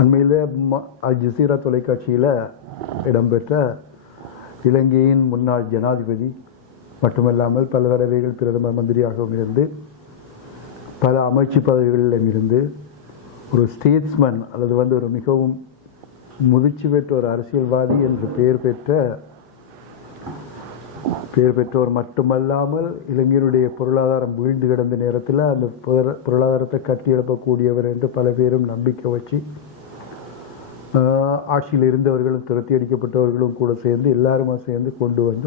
அண்மையில் Al Jazeera தொலைக்காட்சியில் இடம்பெற்ற இலங்கையின் முன்னாள் ஜனாதிபதி மட்டுமல்லாமல் பல தடவைகள் பிரதம மந்திரியாகவும் இருந்து பல அமைச்சு பதவிகளிலும் இருந்து ஒரு ஸ்டேட்ஸ்மேன் அல்லது ஒரு மிகவும் முதிர்ச்சி பெற்ற ஒரு அரசியல்வாதி என்று பெயர் பெற்றோர் மட்டுமல்லாமல் இலங்கையினுடைய பொருளாதாரம் வீழ்ந்து கிடந்த நேரத்தில் அந்த பொருளாதாரத்தை கட்டியெழுப்பக்கூடியவர் என்று பல பேரும் நம்பிக்கை வச்சு ஆட்சியில் இருந்தவர்களும் துரத்தி அடிக்கப்பட்டவர்களும் கூட சேர்ந்து எல்லாருமா சேர்ந்து கொண்டு வந்து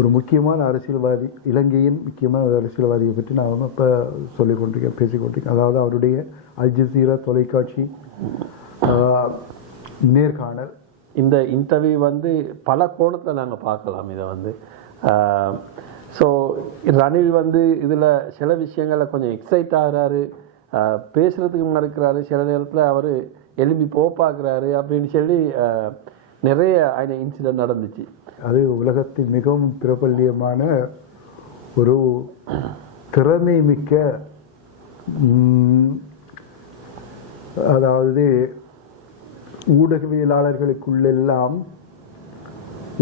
ஒரு முக்கியமான அரசியல்வாதி, இலங்கையின் முக்கியமான ஒரு அரசியல்வாதியை பற்றி நான் இப்போ பேசிக்கொண்டிருக்கேன். அதாவது அவருடைய அல் ஜசீரா தொலைக்காட்சி நேர்காணல். இந்த இன்டர்வியூ பல கோணத்தில் நாங்கள் பார்க்கலாம். இதை ஸோ ரணில் இதில் சில விஷயங்களை கொஞ்சம் எக்ஸைட் ஆகிறாரு, பேசுகிறதுக்கு மறுக்கிறாரு, சில நேரத்தில் அவர் எலும்பி பார்க்குறாரு அப்படின்னு சொல்லி நிறைய இன்சிடென்ட் நடந்துச்சு. அது உலகத்தின் மிகவும் பிரபல்யமான ஒரு திறமை மிக்க, அதாவது ஊடகவியலாளர்களுக்குள்ளெல்லாம்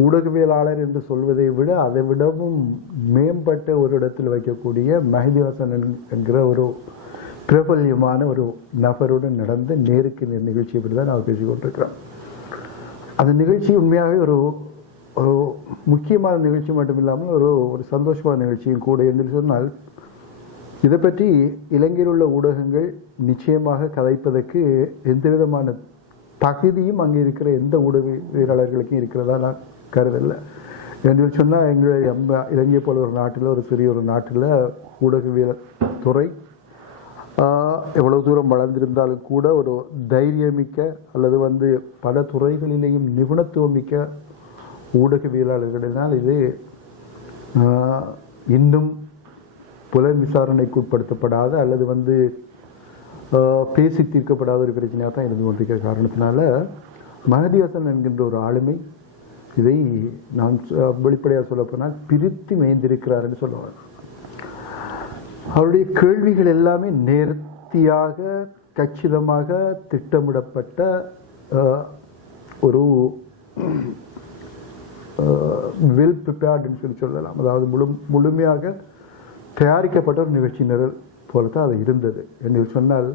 ஊடகவியலாளர் என்று சொல்வதை விட அதை விடவும் மேம்பட்ட ஒரு இடத்தில் வைக்கக்கூடிய மஹதி ஹசன் என்கிற ஒரு பிரபல்யமான ஒரு நபருடன் நடந்த நேருக்கு நேர் நிகழ்ச்சியை பற்றி தான் நான் பேசிக்கொண்டிருக்கிறோம். அந்த நிகழ்ச்சி உண்மையாகவே ஒரு ஒரு முக்கியமான நிகழ்ச்சி மட்டும் இல்லாமல் ஒரு சந்தோஷமான நிகழ்ச்சியும் கூட என்று சொன்னால், இதை பற்றி இலங்கையில் உள்ள ஊடகங்கள் நிச்சயமாக கதைப்பதற்கு எந்த விதமான தகுதியும் அங்கே இருக்கிற எந்த ஊடகவியலாளர்களுக்கும் இருக்கிறதா நான் கருதலை. என்று சொன்னால் எங்களுடைய இலங்கை போல ஒரு நாட்டில், ஒரு சிறிய ஒரு நாட்டில் ஊடகவியல் துறை எவ்வளவு தூரம் வளர்ந்திருந்தாலும் கூட ஒரு தைரியமிக்க அல்லது பல துறைகளிலேயும் நிபுணத்துவம் மிக்க ஊடகவியலாளர்களினால் இது இன்னும் புலன் விசாரணைக்கு உட்படுத்தப்படாத அல்லது பேசி தீர்க்கப்படாத ஒரு பிரச்சனையாக தான் இருந்து கொண்டிருக்கிற காரணத்தினால மஹதி ஹசன் என்கின்ற ஒரு ஆளுமை இதை நான் வெளிப்படையாக சொல்லப்போனால் பிரித்து மேய்ந்திருக்கிறார் என்று சொல்லுவார். அவருடைய கேள்விகள் எல்லாமே நேர்த்தியாக கச்சிதமாக திட்டமிடப்பட்ட ஒரு வெல் ப்ரிப்பேர்டுன்னு சொல்லலாம். அதாவது முழுமையாக தயாரிக்கப்பட்ட ஒரு நிகழ்ச்சி நிரல் போலத்தான் அது இருந்தது என்று சொன்னால்,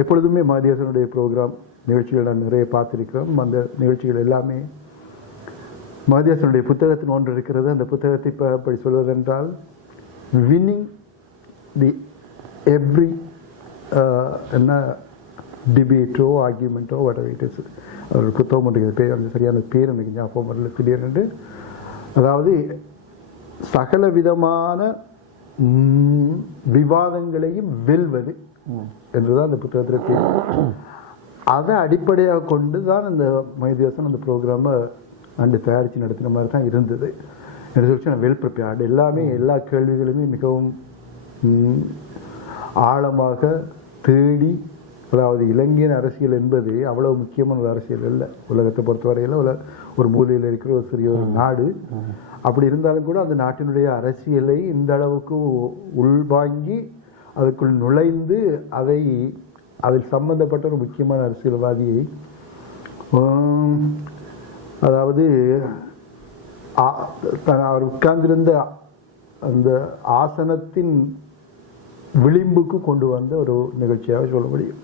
எப்பொழுதுமே மஹதி ஹசனுடைய ப்ரோக்ராம் நிகழ்ச்சிகள் நான் நிறைய பார்த்திருக்கிறோம். அந்த நிகழ்ச்சிகள் எல்லாமே மஹதி ஹசனுடைய புத்தகத்தின் ஒன்று இருக்கிறது. அந்த புத்தகத்தை அப்படி சொல்வதென்றால் வின்னிங் தி எவ்ரி டிபேட்டோ ஆர்கியூமெண்ட்டோ whatever it is. ஒரு புத்தகம் ஒன்று பேர், அந்த சரியான பேர் எனக்கு ஞாபகம் வரல திடீரென்று. அதாவது சகல விதமான விவாதங்களையும் வெல்வது என்றுதான் அந்த புத்தகத்தில் பேர். அதை அடிப்படையாக கொண்டு தான் அந்த மஹதி ஹசன் அந்த ப்ரோக்ராமை தயாரித்து நடத்தின மாதிரி தான் இருந்தது என்று சொல்லி வெல் ப்ரிப்பேர்டு. எல்லா கேள்விகளுமே மிகவும் ஆழமாக தேடி, அதாவது இலங்கையின் அரசியல் என்பது அவ்வளவு முக்கியமான ஒரு அரசியல் இல்லை உலகத்தை பொறுத்தவரையில். ஒரு மூலையில் இருக்கிற ஒரு சிறிய ஒரு நாடு. அப்படி இருந்தாலும் கூட அந்த நாட்டினுடைய அரசியலை இந்த அளவுக்கு உள்வாங்கி அதுக்குள் நுழைந்து அதில் சம்பந்தப்பட்ட ஒரு முக்கியமான அரசியல்வாதியை, அதாவது அவர் உட்கார்ந்திருந்த அந்த ஆசனத்தின் விளிம்புக்கு கொண்டு வந்த ஒரு நிகழ்ச்சியாக சொல்ல முடியும்.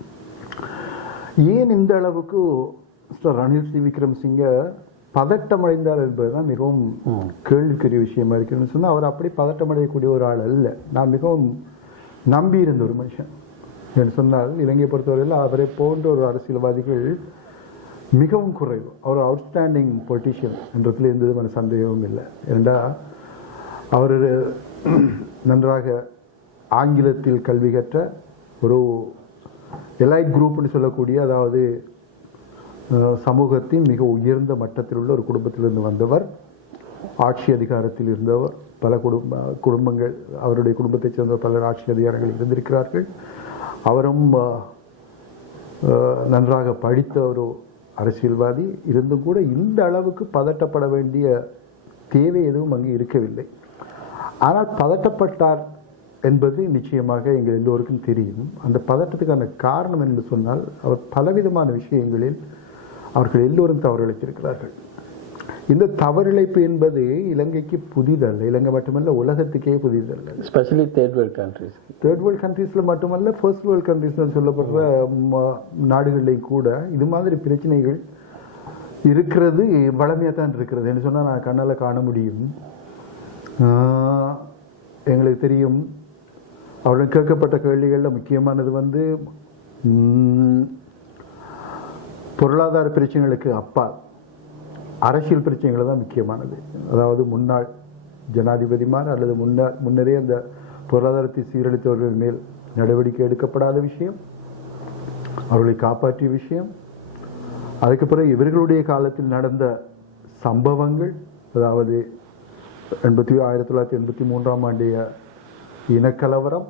ஏன் இந்த அளவுக்கு ரணில் விக்ரமசிங்க பதட்டமடைந்தார் என்பதுதான் மிகவும் கேள்விக்குரிய விஷயமா இருக்குன்னு சொன்னால், அவர் அப்படி பதட்டமடையக்கூடிய ஒரு ஆள் அல்ல. நான் மிகவும் நம்பியிருந்த ஒரு மனுஷன் என்று சொன்னால், இலங்கையை பொறுத்தவரையில் அவரை போன்ற ஒரு அரசியல்வாதிகள் மிகவும் குறைவு. அவர் அவுட்ஸ்டாண்டிங் பொலிட்டிஷியன் என்றதுல எந்த விதமான சந்தேகமும் இல்லை. ஏனென்றா அவர் நன்றாக ஆங்கிலத்தில் கல்வி கற்ற ஒரு எலைட் குரூப்னு சொல்லக்கூடிய, அதாவது சமூகத்தின் மிக உயர்ந்த மட்டத்தில் உள்ள ஒரு குடும்பத்திலிருந்து வந்தவர். ஆட்சி அதிகாரத்தில் இருந்தவர். பல குடும்பங்கள், அவருடைய குடும்பத்தைச் சேர்ந்த பலர் ஆட்சி அதிகாரங்கள் இருந்திருக்கிறார்கள். அவரும் நன்றாக படித்த ஒரு அரசியல்வாதி இருந்தும் கூட இந்த அளவுக்கு பதட்டப்பட வேண்டிய தேவை எதுவும் அங்கு இருக்கவில்லை. ஆனால் பதட்டப்பட்டார் என்பது நிச்சயமாக எங்கள் எல்லோருக்கும் தெரியும். அந்த பதட்டத்துக்கான காரணம் என்று சொன்னால் அவர் பலவிதமான விஷயங்களில் அவர்கள் எல்லோரும் தவறிழைத்திருக்கிறார்கள். இந்த தவறிழைப்பு என்பது இலங்கைக்கு புதிதல்ல, இலங்கை மட்டுமல்ல உலகத்துக்கே புதிதல்ல. Especially third world countries, third world கண்ட்ரீஸில் மட்டுமல்ல, ஃபர்ஸ்ட் வேர்ல்ட் கண்ட்ரீஸ்னு சொல்லப்படுற நாடுகள்லையும் கூட இது மாதிரி பிரச்சனைகள் இருக்கிறது வளமையாக தான் இருக்கிறது என்று சொன்னால் நான் கண்ணால் காண முடியும். எங்களுக்கு தெரியும், அவர்கள் கேட்கப்பட்ட கேள்விகளில் முக்கியமானது வந்து பொருளாதார பிரச்சனைகளுக்கு அப்பால் அரசியல் பிரச்சனைகள் தான் முக்கியமானது. அதாவது முன்னாள் ஜனாதிபதிமார் அல்லது முன்னரே அந்த பொருளாதாரத்தை சீரழித்தவர்கள் மேல் நடவடிக்கை எடுக்கப்படாத விஷயம், அவர்களை காப்பாற்றிய விஷயம், அதுக்கு பிறகு இவர்களுடைய காலத்தில் நடந்த சம்பவங்கள், அதாவது 1983ஆம் ஆண்டிய இனக்கலவரம்,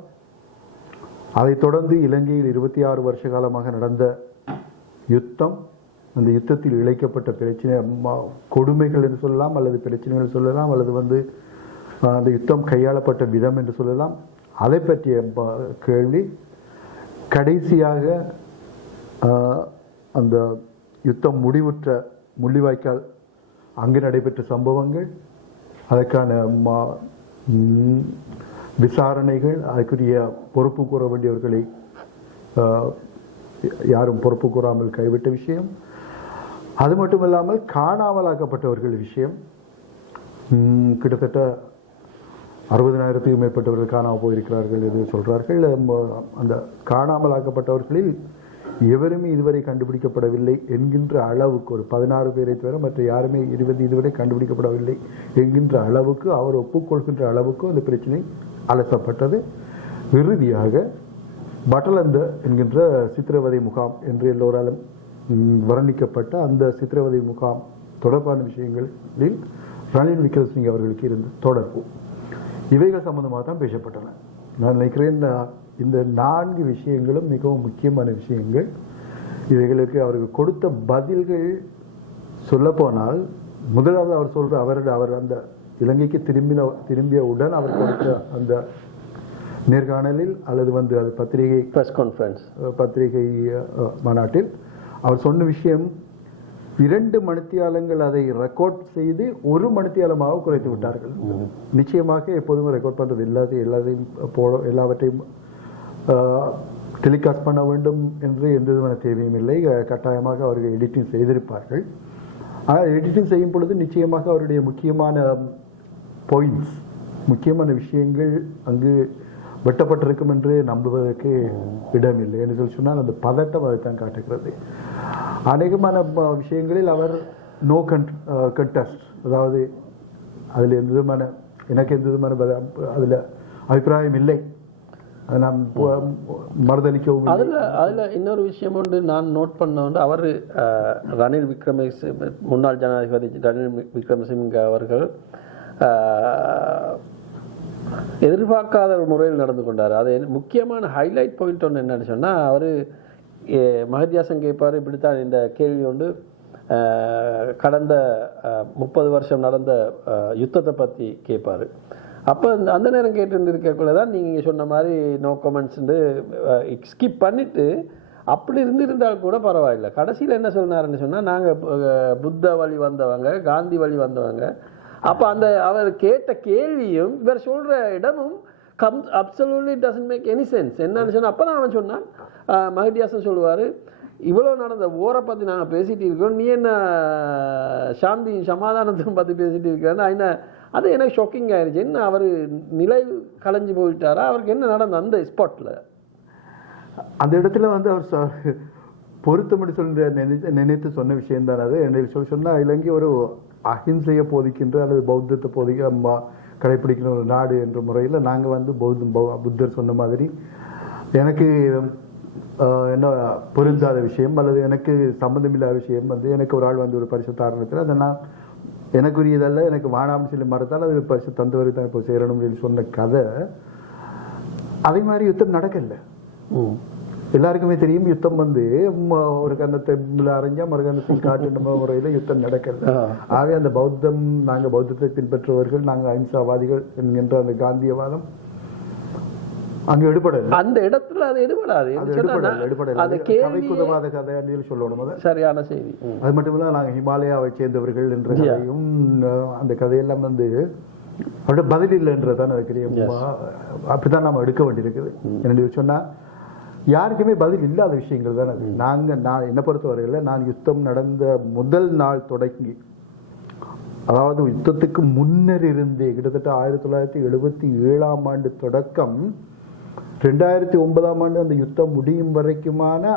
அதைத் தொடர்ந்து இலங்கையில் 26 வருஷ காலமாக நடந்த யுத்தம், அந்த யுத்தத்தில் இழைக்கப்பட்ட பிரச்சனை கொடுமைகள் என்று சொல்லலாம், அல்லது பிரச்சனைகள் சொல்லலாம், அல்லது வந்து அந்த யுத்தம் கையாளப்பட்ட விதம் என்று சொல்லலாம். அதை பற்றிய கேள்வி, கடைசியாக அந்த யுத்தம் முடிவுற்ற முள்ளிவாய்க்கால் அங்கு நடைபெற்ற சம்பவங்கள், அதற்கான விசாரணைகள், அதற்குரிய பொறுப்பு கூற வேண்டியவர்களை யாரும் பொறுப்பு கூறாமல் கைவிட்ட விஷயம், அது மட்டுமில்லாமல் காணாமலாக்கப்பட்டவர்கள் விஷயம், கிட்டத்தட்ட 60,000க்கும் மேற்பட்டவர்கள் காணாமல் போயிருக்கிறார்கள் என்று சொல்கிறார்கள். அந்த காணாமலாக்கப்பட்டவர்களில் எவருமே இதுவரை கண்டுபிடிக்கப்படவில்லை என்கின்ற அளவுக்கு, ஒரு 16 பேரை தவிர மற்ற யாருமே 20 இதுவரை கண்டுபிடிக்கப்படவில்லை என்கின்ற அளவுக்கு, அவர் ஒப்புக்கொள்கின்ற அளவுக்கு அந்த பிரச்சனை அலசப்பட்டது. இறுதியாக பட்டலந்த என்கின்ற சித்திரவதை முகாம் என்று எல்லோராலும் வர்ணிக்கப்பட்ட அந்த சித்திரவதை முகாம் தொடர்பான விஷயங்களில் ரணில் விக்ரமசிங்கே அவர்களுக்கு இருந்த தொடர்பு, இவைகள் சம்பந்தமாக தான் பேசப்பட்டன. நான் நினைக்கிறேன் இந்த 4 விஷயங்களும் மிகவும் முக்கியமான விஷயங்கள். இவைகளுக்கு அவருக்கு கொடுத்த பதில்கள் சொல்லப்போனால், முதலாவது அவர் சொல்ற அவர் அந்த இலங்கைக்கு திரும்பியவுடன் அவர் கொடுத்த அந்த நேர்காணலில் அல்லது வந்து அது பத்திரிகை பிரஸ் கான்ஃபரன்ஸ் பத்திரிகை மாநாட்டில் அவர் சொன்ன விஷயம், 2 மணித்தியாலங்கள் அதை ரெக்கார்ட் செய்து 1 மணித்தியாலமாக குறைத்து விட்டார்கள். நிச்சயமாக எப்போதும் ரெக்கார்ட் பண்ணுறது எல்லாவற்றையும் டெலிகாஸ்ட் பண்ண வேண்டும் என்று எந்த விதமான தேவையும் இல்லை. கட்டாயமாக அவர்கள் எடிட்டிங் செய்திருப்பார்கள். ஆனால் எடிட்டிங் செய்யும் பொழுது நிச்சயமாக அவருடைய முக்கியமான பாயிண்ட்ஸ், முக்கியமான விஷயங்கள் அங்கு வெட்டப்பட்டிருக்கும் என்று நம்புவதற்கு இடமில்லை என்று சொல்லி சொன்னால் அந்த பதட்டம் அதைத்தான் காட்டுகிறது. அநேகமான விஷயங்களில் அவர் நோ கண்டெஸ்ட், அதாவது அதில் எந்த விதமான எனக்கு எந்த விதமான அதில் அபிப்பிராயம் இல்லை, அதை நாம் மறுதளிக்கவும். அதில் இன்னொரு விஷயம் ஒன்று நான் நோட் பண்ண வந்து, அவர் ரணில் விக்ரமசிங்கே, முன்னாள் ஜனாதிபதி ரணில் விக்ரமசிங்கே அவர்கள் எதிர்பார்க்காத ஒரு முறையில் நடந்து கொண்டார். அது முக்கியமான ஹைலைட் பாயிண்ட் ஒன்று என்னன்னு சொன்னால், அவர் மஹதியாசன் கேட்பார், இப்படித்தான் இந்த கேள்வி ஒன்று கடந்த 30 வருஷம் நடந்த யுத்தத்தை பற்றி கேட்பார். அப்போ அந்த நேரம் கேட்டு இருக்கக்குள்ள தான் நீங்கள் சொன்ன மாதிரி நோ கமெண்ட்ஸ்ன்னு ஸ்கிப் பண்ணிவிட்டு, அப்படி இருந்திருந்தால் கூட பரவாயில்லை. கடைசியில் என்ன சொன்னாருன்னு சொன்னால், நாங்கள் புத்த வழி வந்தவங்க, காந்தி வழி வந்தவங்க. அப்போ அந்த அவர் கேட்ட கேள்வியும் இவர் சொல்கிற இடமும் absolutely doesn't make any sense. என்னன்னு சொன்னால், அப்போ தான் அவன் சொன்னான், மஹதியாசன் சொல்லுவார், இவ்வளோ நடந்த ஓரை பற்றி நாங்கள் பேசிகிட்டு இருக்கோம், நீ என்ன சாந்தி சமாதானத்தை பற்றி பேசிகிட்டு இருக்கிறேன்னு. என்ன அது எனக்கு ஷாக்கிங் ஆயிடுச்சு. என்ன அவர் நிலை கலைஞ்சு போயிட்டாரா, அவருக்கு என்ன நடந்த அந்த ஸ்பாட்டில்? அந்த இடத்துல வந்து அவர் பொருத்தமடி சொல்ற நினைத்து சொன்ன விஷயம் தான் அது. என்ன சொன்னால், இலங்கை ஒரு அஹிம்சையை போதிக்கின்ற அல்லது பௌத்தத்தை போதிக்க கடைப்பிடிக்கிற ஒரு நாடு என்ற முறையில் நாங்கள் வந்து புத்தர் சொன்ன மாதிரி எனக்கு என்ன பொருந்தாத விஷயம் அல்லது எனக்கு சம்பந்தமில்லாத விஷயம் வந்து எனக்கு ஒரு ஆள் வந்து ஒரு பரிசு தாரணத்தில் அதை நான் எனக்குரியதல்ல, எனக்கு வானாமல் சொல்லி மறத்தால் அது பரிசு தந்தவரை தான் இப்போ சேரணும்னு சொல்லி சொன்ன கதை, அதே மாதிரி யுத்தம் நடக்கல. எல்லாருக்குமே தெரியும் யுத்தம் வந்து ஒரு கன்னத்தை அரைஞ்சா மறு கன்னத்தில் காட்டுன்ற முறையில யுத்தம் நடக்கல. ஆகவே அந்த பௌத்தம், நாங்க பௌத்தத்தை பின்பற்றுவர்கள், நாங்க அஹிம்சாவாதிகள் என்கின்ற அந்த காந்தியவாதம் அங்க எடுபடல. அந்த இடத்துல அது எடுபடாது. உதவாத கதை சொல்லணும். சரியான செய்தி. அது மட்டும் இல்ல, நாங்க ஹிமாலயாவை சேர்ந்தவர்கள் என்ற கதையும் அந்த கதையெல்லாம் வந்து அவருடைய பதில் இல்லைன்றதான் அது தெரியும். அப்படித்தான் நாம எடுக்க வேண்டியிருக்குது. என்னுடைய சொன்னா யாருக்குமே பதில் இல்லாத விஷயங்கள் தான் அது. நான் என்ன பொறுத்தவரையில் நான் யுத்தம் நடந்த முதல் நாள் தொடங்கி, அதாவது யுத்தத்துக்கு முன்னர் இருந்தே கிட்டத்தட்ட 1977ஆம் ஆண்டு தொடக்கம் 2009ஆம் ஆண்டு அந்த யுத்தம் முடியும் வரைக்குமான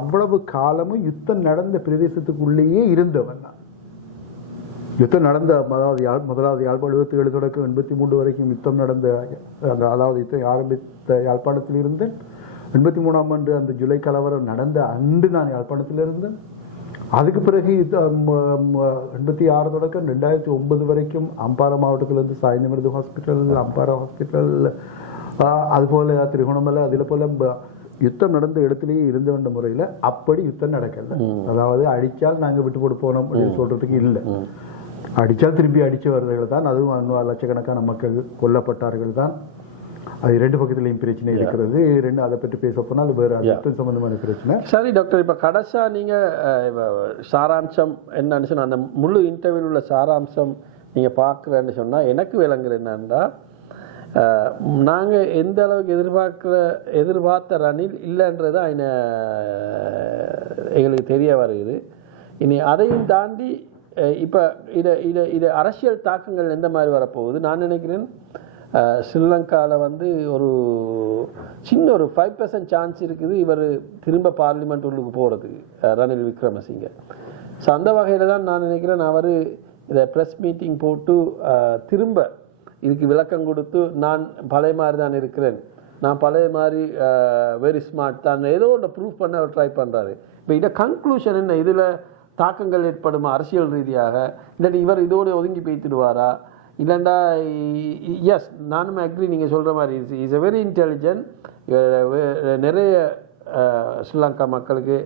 அவ்வளவு காலமும் யுத்தம் நடந்த பிரதேசத்துக்குள்ளேயே இருந்தவன் நான். யுத்தம் நடந்த முதலாவது யாழ்ப்பாணம் 77 தொடக்கம் 83 வரைக்கும் யுத்தம் நடந்த, அதாவது யுத்தம் ஆரம்பித்த யாழ்ப்பாணத்தில் இருந்து 83ஆம் ஆண்டு அந்த ஜூலை கலவரம் நடந்த அன்று நான் யாழ்ப்பாணத்தில் இருந்தேன். அதுக்கு பிறகு 86 தொடக்கம் 2009 வரைக்கும் அம்பாறை மாவட்டத்திலிருந்து சாய் நிமிர்ந்து ஹாஸ்பிட்டல், அம்பாறை ஹாஸ்பிட்டல், அதுபோல திருகோணமலை, அதில் போல யுத்தம் நடந்த இடத்திலேயே இருந்த வேண்ட முறையில் அப்படி யுத்தம் நடக்கல. அதாவது அடிச்சால் நாங்கள் விட்டு போட்டு போனோம் அப்படின்னு சொல்றதுக்கு இல்லை. அடிச்சால் திருப்பி அடிச்சவர்கள் தான், அதுவும் லட்சக்கணக்கான மக்கள் கொல்லப்பட்டார்கள் தான். அது ரெண்டு பக்கத்திலையும் பிரச்சனை இருக்கிறது. அதை பற்றி பேச போனால் அது வேற யுத்தம் சம்பந்தமான பிரச்சனை. சரி டாக்டர், இப்ப கடைசியா நீங்க சாராம்சம் என்னன்னு சொன்னா, அந்த முழு இன்டர்வியூல உள்ள சாராம்சம் நீங்க பாக்குறேன்னு சொன்னா எனக்கு விளங்குற என்னன்னா, நாங்க எந்த அளவுக்கு எதிர்பார்த்த ரணில் இல்லைன்றது எங்களுக்கு தெரிய வருகிறது. இனி அதையும் தாண்டி இப்ப இத அரசியல் தாக்கங்கள் எந்த மாதிரி வரப்போகுது நான் நினைக்கிறேன். ஸ்ரீலங்காவில் வந்து ஒரு சின்ன ஒரு 5% சான்ஸ் இருக்குது இவர் திரும்ப பார்லிமெண்ட் உள்ளுக்கு போகிறதுக்கு, ரணில் விக்ரமசிங்க. ஸோ அந்த வகையில் தான் நான் நினைக்கிறேன் அவர் இதை ப்ரெஸ் மீட்டிங் போட்டு திரும்ப இதுக்கு விளக்கம் கொடுத்து, நான் பழைய மாதிரி தான் இருக்கிறேன், நான் பழைய மாதிரி வெரி ஸ்மார்ட் தான், ஏதோ ஒன்று ப்ரூவ் பண்ண அவர் ட்ரை பண்ணுறாரு. இப்போ இதை கன்க்ளூஷன் என்ன, இதில் தாக்கங்கள் ஏற்படுமா அரசியல் ரீதியாக, இல்லாட்டி இவர் இதோடு ஒதுங்கி பேய்த்துடுவாரா, இல்லைண்டா எஸ் நானும் அக்ரி நீங்கள் சொல்கிற மாதிரி இஸ் எ வெரி இன்டெலிஜென்ட். நிறைய ஸ்ரீலங்கா மக்களுக்கு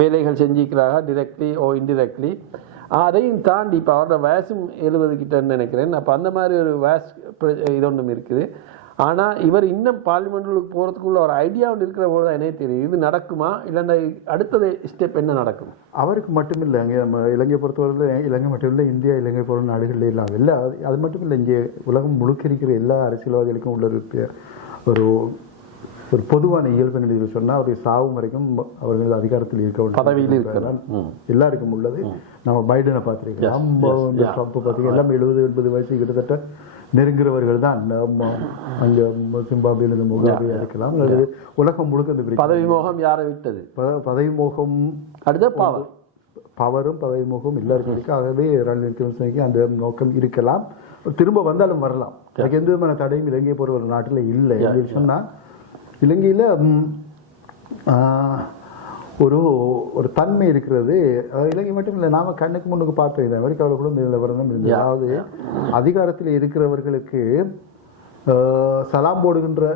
வேலைகள் செஞ்சுக்கிறாங்க டிரெக்ட்லி ஓ இன்டிரெக்ட்லி. அதையும் தாண்டி இப்போ அவரோட வயசும் 70 கிட்டன்னு நினைக்கிறேன். அப்போ அந்த மாதிரி ஒரு வயசு இது ஒன்றும் இருக்குது. ஆனால் இவர் இன்னும் பார்லிமெண்ட்டுக்கு போகிறதுக்குள்ள ஒரு ஐடியா ஒன்று இருக்கிற போது தான் என்னே தெரியும். இது நடக்குமா, இல்லைன்னா அடுத்தது ஸ்டெப் என்ன நடக்கும்? அவருக்கு மட்டும் இல்லை, அங்கே நம்ம இலங்கை பொறுத்தவரையில் இலங்கை மட்டும் இல்லை, இந்தியா இலங்கை போன்ற நாடுகளில் எல்லாம் இல்லை. அது மட்டும் இல்லை, இங்கே உலகம் முழுக்க இருக்கிற எல்லா அரசியல்வாதிகளுக்கும் உள்ள ஒரு பொதுவான இயல்பு நிலையில் சொன்னால் அவருடைய சாவும் வரைக்கும் அவர்கள் அதிகாரத்தில் இருக்க வேண்டும், பதவியில் இருக்கிறார். எல்லாருக்கும் உள்ளது. நம்ம பைடனை பார்த்துருக்கலாம், ட்ரம்ப்பை பார்த்துருக்கோம். எல்லாம் 70-80 வயசு கிட்டத்தட்ட நெருங்குறவர்கள் தான். அங்கே சிம்பாப்வேல முகாபே இருக்கலாம், அல்லது உலகம் முழுக்க பதவி மோகம் யாரை விட்டது, பதவி மோகம் அடுத்த பவரும் பதவி மோகம் எல்லாருக்கும் இருக்கு. ஆகவே ரணில் விக்ரமசிங்கே அந்த நோக்கம் இருக்கலாம், திரும்ப வந்தாலும் வரலாம். அதுக்கு எந்த விதமான தடையும் இலங்கை போற ஒரு நாட்டில் இல்லை. சொன்னா இலங்கையில ஒரு தன்மை இருக்கிறது. இலங்கை மட்டும் இல்லை, நாம கண்ணுக்கு முன்னுக்கு பார்த்தோம், அமெரிக்காவில் கூட நிலவரம் இருந்தது. அதாவது அதிகாரத்தில் இருக்கிறவர்களுக்கு சலாம் போடுகின்ற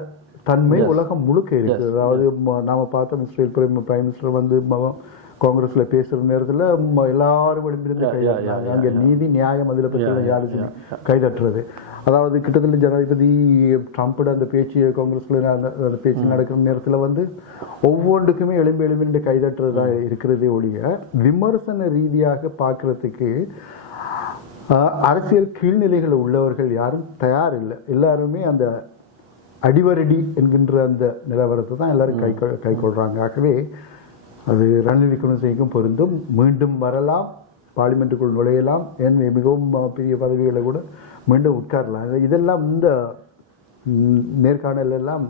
தன்மை உலகம் முழுக்க இருக்குது. அதாவது நாம பார்த்தோம், இஸ்ரேல் பிரைம் மினிஸ்டர் வந்து காங்கிரஸ்ல பேசுற நேரத்துல எல்லாரும் விழுந்திருந்து அங்க நீதி நியாயம் அதில் பற்றி யாருக்கு கைதட்டுறது. அதாவது கிட்டத்தட்ட ஜனாதிபதி ட்ரம்ப்போட அந்த பேச்சு காங்கிரஸ்ல அந்த பேச்சு நடக்கிற நேரத்தில் வந்து ஒவ்வொன்றுக்குமே எலும்பு கைதட்டுறதா இருக்கிறதே ஒழிய விமர்சன ரீதியாக பார்க்கறதுக்கு அரசியல் கீழ்நிலைகள் உள்ளவர்கள் யாரும் தயார் இல்லை. எல்லாருமே அந்த அடிவரடி என்கின்ற அந்த நிலவரத்தை தான் எல்லாரும் கை கொள்றாங்க. ஆகவே அது ரணில் விக்ரமசிங்கேக்கும் பொருந்தும். மீண்டும் வரலாம், பார்லிமெண்ட்டுக்குள் நுழையலாம், ஏன் மிகவும் பெரிய பதவிகளை கூட மீண்டும் உட்காரலாம். இதெல்லாம் இந்த நேர்காணல் எல்லாம்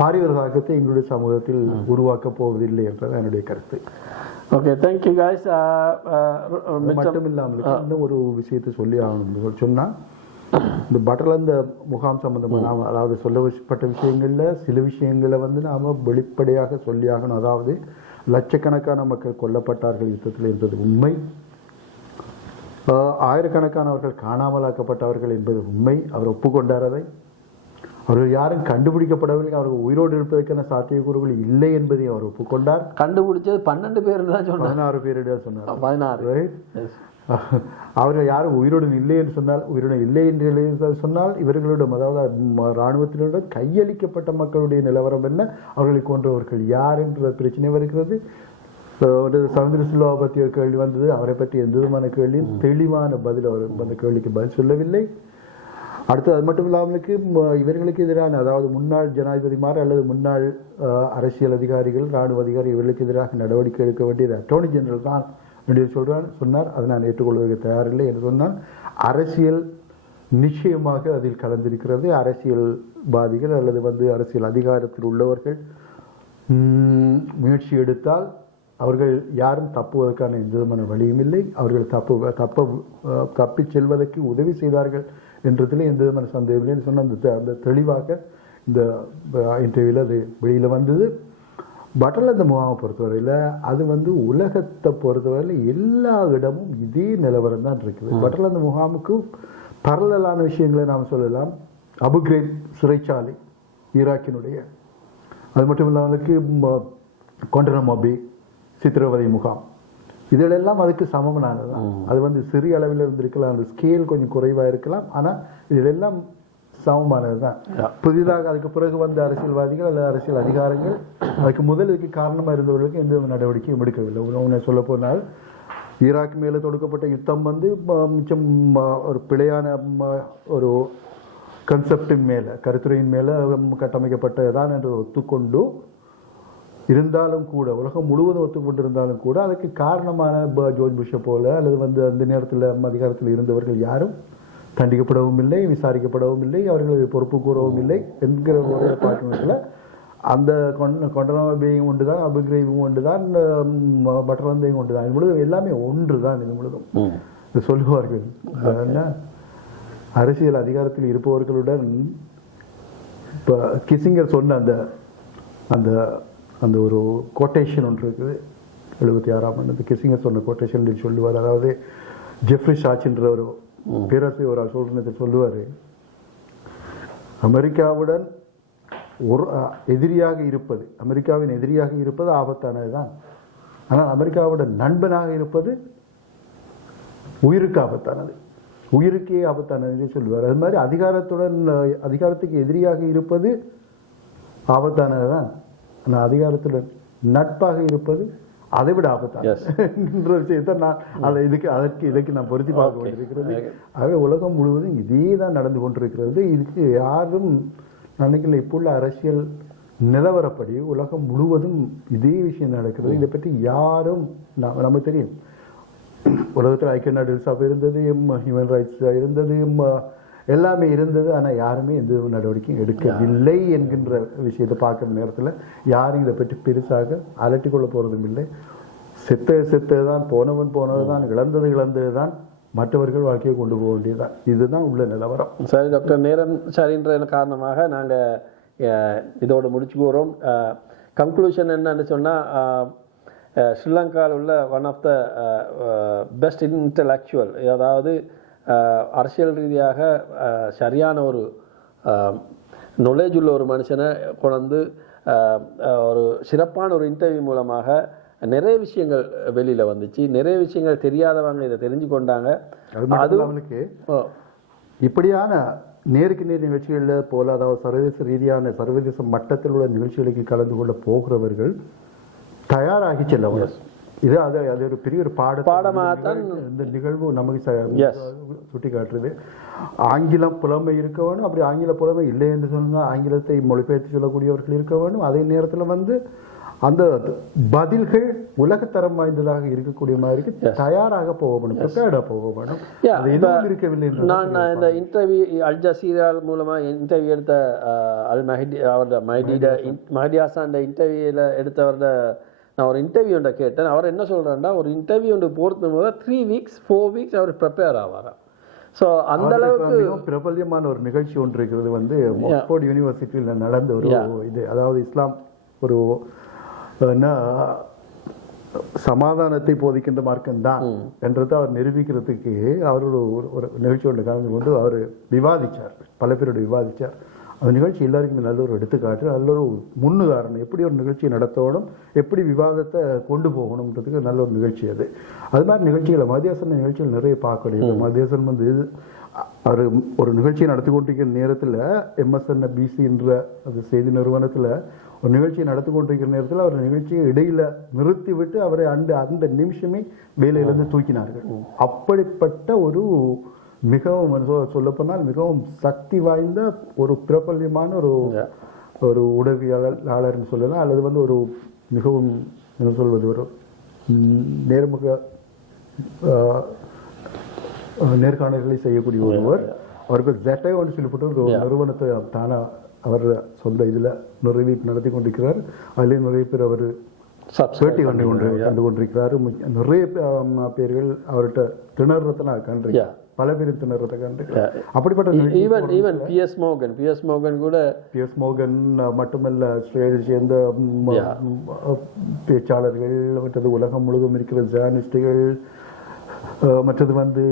பாரிவர் தாக்கத்தை எங்களுடைய சமூகத்தில் உருவாக்க போவதில்லை என்றது என்னுடைய கருத்து. Okay, thank you guys. மட்டும் இல்லாமல் இன்னும் ஒரு விஷயத்தை சொல்லி ஆகணும். சொன்னா இந்த பட்டலந்த முகாம் சம்பந்தமாக அதாவது சொல்லப்பட்ட விஷயங்கள்ல சில விஷயங்களை வந்து நாம வெளிப்படையாக சொல்லி ஆகணும். அதாவது லட்சக்கணக்கான மக்கள் கொல்லப்பட்டார்கள் யுத்தத்தில் என்பது உண்மை, ஆயிரக்கணக்கானவர்கள் காணாமலாக்கப்பட்டவர்கள் என்பது உண்மை. அவர் ஒப்புக்கொண்டார் அதை. அவர்கள் யாரும் கண்டுபிடிக்கப்படவில்லை, அவர்கள் உயிரோடு இருப்பதற்கான சாத்தியக்கூறுகள் இல்லை என்பதை அவர் ஒப்புக்கொண்டார். கண்டுபிடிச்சது 12 பேர் தான் சொன்னார், 16 பேரிடம் சொன்னார். 16 அவர்கள் யாரும் உயிருடன் இல்லை என்று சொன்னால், உயிருடன் இல்லை என்று சொன்னால் இவர்களிடம், அதாவது இராணுவத்தினரிடம் கையளிக்கப்பட்ட மக்களுடைய நிலவரம் என்ன, அவர்களை கொன்றவர்கள் யார் என்ற பிரச்சனை வருகிறது. ஒரு சந்திர சில்வா பற்றி ஒரு கேள்வி வந்தது, அவரை பற்றி எந்த விதமான கேள்வியும் தெளிவான பதில் அவர் அந்த கேள்விக்கு பதில் சொல்லவில்லை. அடுத்து அது மட்டும் இல்லாமலுக்கு இவர்களுக்கு எதிரான, அதாவது முன்னாள் ஜனாதிபதிமார் அல்லது முன்னாள் அரசியல் அதிகாரிகள், இராணுவ அதிகாரி இவர்களுக்கு எதிராக நடவடிக்கை எடுக்க வேண்டியது அட்டோர்னி ஜெனரல் தான் என்று சொன்னார். அதை நான் ஏற்றுக்கொள்வதற்கு தயாரில்லை என்று சொன்னால், அரசியல் நிச்சயமாக அதில் கலந்திருக்கிறது. அரசியல்வாதிகள் அல்லது அரசியல் அதிகாரத்தில் உள்ளவர்கள் முயற்சி எடுத்தால் அவர்கள் யாரும் தப்புவதற்கான எந்த விதமான வழியும் இல்லை. அவர்கள் தப்பி செல்வதற்கு உதவி செய்தார்கள் என்றதில் எந்த விதமான சந்தேகம் இல்லை சொன்ன அந்த தெளிவாக இந்த இன்டர்வியூவில் அது வெளியில் வந்தது. பட்டலந்த முகாமை பொறுத்தவரையில் அது உலகத்தை பொறுத்தவரையில் எல்லா இடமும் இதே நிலவரம் தான் இருக்குது. பட்டலந்த முகாமுக்கு பரலலான விஷயங்களை நாம் சொல்லலாம். அபு கிரைப் சிறைச்சாலை ஈராக்கினுடைய, அது மட்டும் இல்லாமல் கொண்டனமோ பே சித்திரவதை முகாம், இதிலெல்லாம் அதுக்கு சமமானதுதான். அது சிறிய அளவில் இருந்திருக்கலாம், அந்த ஸ்கேல் கொஞ்சம் குறைவாக இருக்கலாம், ஆனால் இதிலெல்லாம் சமமானது தான். புதிதாக அதுக்கு பிறகு வந்த அரசியல்வாதிகள் அல்லது அரசியல் அதிகாரங்கள் அதுக்கு முதல் இதுக்கு காரணமாக இருந்தவர்களுக்கு எந்த நடவடிக்கையும் எடுக்கவில்லை. உன்னை சொல்ல போனால் ஈராக் மேலே தொடுக்கப்பட்ட யுத்தம் மிச்சம் ஒரு பிழையான ஒரு கன்செப்டின் மேலே, கருத்துரையின் மேலே கட்டமைக்கப்பட்டதான் என்று ஒத்துக்கொண்டு இருந்தாலும் கூட, உலகம் முழுவதும் ஒத்துக்கொண்டிருந்தாலும் கூட, அதுக்கு காரணமான ஜோர்ஜ் புஷை போல அல்லது அந்த நேரத்தில் அதிகாரத்தில் இருந்தவர்கள் யாரும் தண்டிக்கப்படவும் இல்லை, விசாரிக்கப்படவும் இல்லை, அவர்கள் பொறுப்பு கூறவும் இல்லை என்கிற ஒரு பார்க்கணுத்தில் அந்த கொண்டனோபேயும் ஒன்று தான், அபுகிரைவும் ஒன்று தான், பட்டலந்தையும் ஒன்று தான். இது முழுவதும் எல்லாமே ஒன்று தான். இது முழுவதும் சொல்லுவார்கள், அரசியல் அதிகாரத்தில் இருப்பவர்களுடன் இப்போ கிசிங்கர் சொன்ன அந்த அந்த அந்த ஒரு கோட்டேஷன் ஒன்று இருக்குது. 76ஆம் ஆண்டு கிசிங்கர் சொன்ன கோட்டேஷன் சொல்லுவார். அதாவது ஜெஃப்ரி ஷாச்சின்ற ஒரு பேரரசை ஒரு சொல்றதை சொல்லுவார், அமெரிக்காவுடன் ஒரு எதிரியாக இருப்பது, அமெரிக்காவின் எதிரியாக இருப்பது ஆபத்தானது தான், ஆனால் அமெரிக்காவுடன் நண்பனாக இருப்பது உயிருக்கு ஆபத்தானது, உயிருக்கே ஆபத்தானது சொல்லுவார். அது மாதிரி அதிகாரத்துக்கு எதிரியாக இருப்பது ஆபத்தானது தான், ஆனால் அதிகாரத்துடன் நட்பாக இருப்பது அதை விட ஆபத்தான விஷயத்தை நான் இதற்கு நான் பொருத்தி பார்க்க வேண்டியிருக்கிறது. ஆகவே உலகம் முழுவதும் இதே தான் நடந்து கொண்டிருக்கிறது. இதுக்கு யாரும் நினைக்கல. இப்போ உள்ள அரசியல் நிலவரப்படி உலகம் முழுவதும் இதே விஷயம் நடக்கிறது. இதை பற்றி யாரும் நமக்கு தெரியும், உலகத்தில் ஐக்கிய நாடுகள் சபை இருந்தது, ஹியூமன் ரைட்ஸ் இருந்தது, எல்லாமே இருந்தது, ஆனால் யாருமே எந்த நடவடிக்கையும் எடுக்கவில்லை என்கின்ற விஷயத்தை பார்க்குற நேரத்தில் யாரும் இதை பற்றி பெருசாக அலட்டிக்கொள்ள போகிறதும் இல்லை. செத்ததுதான், போனதுதான், இழந்தது தான், மற்றவர்கள் வாழ்க்கையை கொண்டு போக வேண்டியதுதான். இதுதான் உள்ள நிலவரம். சரி டாக்டர், நேரம் சரின்ற காரணமாக நாங்கள் இதோடு முடிச்சுக்கிறோம். கன்க்ளூஷன் என்னன்னு சொன்னால், ஸ்ரீலங்காவில் உள்ள one of the best intellectual, அதாவது அரசியல் ரீதியாக சரியான ஒரு நாலேஜ் உள்ள ஒரு மனுஷனை கொண்டு ஒரு சிறப்பான ஒரு இன்டர்வியூ மூலமாக நிறைய விஷயங்கள் வெளியில் வந்துச்சு. நிறைய விஷயங்கள் தெரியாதவங்க இதை தெரிஞ்சு கொண்டாங்க. அது அவனுக்கு இப்படியான நேருக்கு நேர் நிகழ்ச்சிகளில் போல, அதாவது சர்வதேச மட்டத்தில் உள்ள நிகழ்ச்சிகளுக்கு கலந்து கொள்ள போகிறவர்கள் தயாராகி செல்ல இது அது ஒரு பெரிய ஒரு பாடமாக இந்த நிகழ்வு நமக்கு சுட்டி காட்டுறது. ஆங்கிலம் புலமை இருக்க வேணும். அப்படி ஆங்கில புலமை இல்லை என்று சொன்னால் ஆங்கிலத்தை மொழிபெயர்த்து சொல்லக்கூடியவர்கள் இருக்க வேணும். அதே நேரத்தில் அந்த பதில்கள் உலகத்தரம் வாய்ந்ததாக இருக்கக்கூடிய மாதிரி தயாராக போக வேணும், ப்ரிப்பேர்டாக போக வேணும். அது எதுவும் இருக்கவில்லை. நான் இந்த இன்டர்வியூ அல் ஜசீரா மூலமாக இன்டர்வியூ எடுத்த அல் மஹதி, அவரோட மஹதி ஹாசான் இன்டர்வியூல எடுத்தவரோட நான் ஒரு இன்டர்வியூ ஒன்றை கேட்டேன். அவர் என்ன சொல்கிறேன்னா, ஒரு இன்டர்வியூ ஒன்று போகிறது போது 3 weeks 4 weeks அவர் ப்ரிப்பேர் ஆவாராம். ஸோ அந்த அளவுக்கு பிரபல்யமான ஒரு நிகழ்ச்சி ஒன்று இருக்கிறது, ஆக்ஸ்போர்ட் யூனிவர்சிட்டியில் நடந்த ஒரு இது, அதாவது இஸ்லாம் ஒரு சமாதானத்தை போதிக்கின்ற மார்க்கம் தான் என்றதை அவர் நிரூபிக்கிறதுக்கு அவர் ஒரு நிகழ்ச்சி ஒன்று கலந்து கொண்டு அவர் விவாதித்தார், பல பேரோடு விவாதித்தார். அந்த நிகழ்ச்சி எல்லாருக்குமே நல்ல ஒரு எடுத்துக்காட்டு, நல்ல ஒரு முன்னுதாரணம், எப்படி ஒரு நிகழ்ச்சியை நடத்தணும், எப்படி விவாதத்தை கொண்டு போகணுன்றதுக்கு நல்ல ஒரு நிகழ்ச்சி அது. அது மாதிரி நிகழ்ச்சிகளை மதியாசன நிகழ்ச்சிகள் நிறைய பார்க்க முடியுது. மதியாசன் வந்து அவர் ஒரு நிகழ்ச்சியை நடத்தி கொண்டிருக்கிற நேரத்தில் MSN BCன்ற அது செய்தி நிறுவனத்தில் ஒரு நிகழ்ச்சியை நடத்தி கொண்டிருக்கிற நேரத்தில் அவர் நிகழ்ச்சியை இடையில நிறுத்தி விட்டு அவரை அந்த நிமிஷமே வேலையிலிருந்து தூக்கினார்கள். அப்படிப்பட்ட ஒரு மிகவும் சொல்லப்போனால் மிகவும் சக்தி வாய்ந்த ஒரு பிரபல்யமான ஒரு உடவியலாளர்னு சொல்லலாம், அல்லது வந்து ஒரு மிகவும் என்ன சொல்வது ஒரு நேர்முக நேர்காணல்களை செய்யக்கூடிய ஒருவர். அவருக்கு ஜெட்டை ஒன்று சொல்லப்பட்ட ஒரு நிறுவனத்தை தானே அவர் சொந்த இதில் நிறைவேற்றி நடத்தி கொண்டிருக்கிறார். அதிலே நிறைய பேர் அவர் பேட்டி கண்டு கொண்டிருக்கிறாரு. நிறைய பேர்கள் அவர்கிட்ட திணறத்தை நான் கண்டிருக்கேன், பல பேர் திணறத்தை கண்டிருக்கிறேன். அப்படிப்பட்ட பிஎஸ் மோகன் மட்டுமல்ல, சேர்ந்த பேச்சாளர்கள், மற்றது உலகம் முழுவதும் இருக்கிற ஜேர்னலிஸ்டுகள், மற்றது வந்து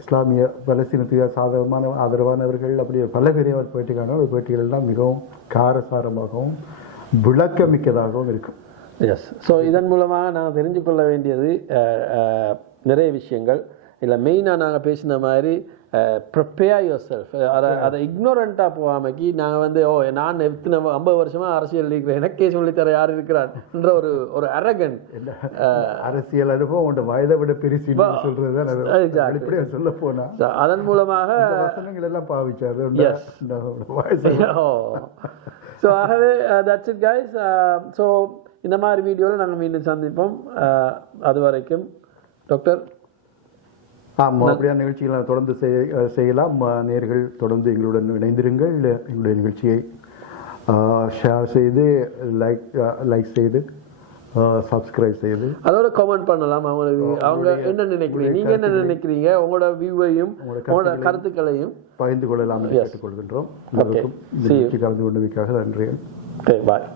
இஸ்லாமிய பலஸ்தீனத்துக்கு சாதகமான ஆதரவானவர்கள், அப்படி பல பேரை அவர் பேட்டிக்கான பேட்டிகள் எல்லாம் மிகவும் காரசாரமாகவும் விளக்கமிக்கதாகவும் இருக்கும். எஸ். ஸோ இதன் மூலமாக நாங்கள் தெரிஞ்சு கொள்ள வேண்டியது நிறைய விஷயங்கள். இல்லை மெயினாக நாங்கள் பேசின மாதிரி ப்ரிப்பேர் யுவர் செல்ஃப், அதை இக்னோரண்ட்டாக போகாமக்கி நாங்கள் வந்து நான் எத்தனை 50 வருஷமாக அரசியல் இருக்கிறேன், எனக்கே சொல்லித்தர யார் இருக்கிறார்ன்ற ஒரு அரகன் அரசியல் அனுபவம் உண்ட வயதை விட பெருசு சொல்றது சொல்ல போனா அதன் மூலமாக வசனங்கள் எல்லாம் பாவிச்சாரு. ஸோ ஆகவே தட்ஸ் இட் கைஸ். ஸோ இந்த மாதிரி வீடியோவில் நாங்கள் மீண்டும் சந்திப்போம். அது வரைக்கும் டாக்டர் ஆமாம், அப்படியான நிகழ்ச்சிகளை தொடர்ந்து செய்யலாம். நேயர்கள் தொடர்ந்து எங்களுடன் இணைந்திருங்கள். எங்களுடைய நிகழ்ச்சியை ஷேர் செய்து லைக் செய்து சப்ஸ்கிரைப் செய்து அதோட கமெண்ட் பண்ணலாம். அவங்க என்ன நினைக்கிறீங்க, நீங்க என்ன நினைக்கிறீங்க, உங்களோட வியூவையும் உங்களோட கருத்துக்களையும் பகிர்ந்து கொள்ளலாம் என்று கேட்டுக்கொள்கின்றோம். கலந்து கொண்டமைக்காக நன்றி. பாய்.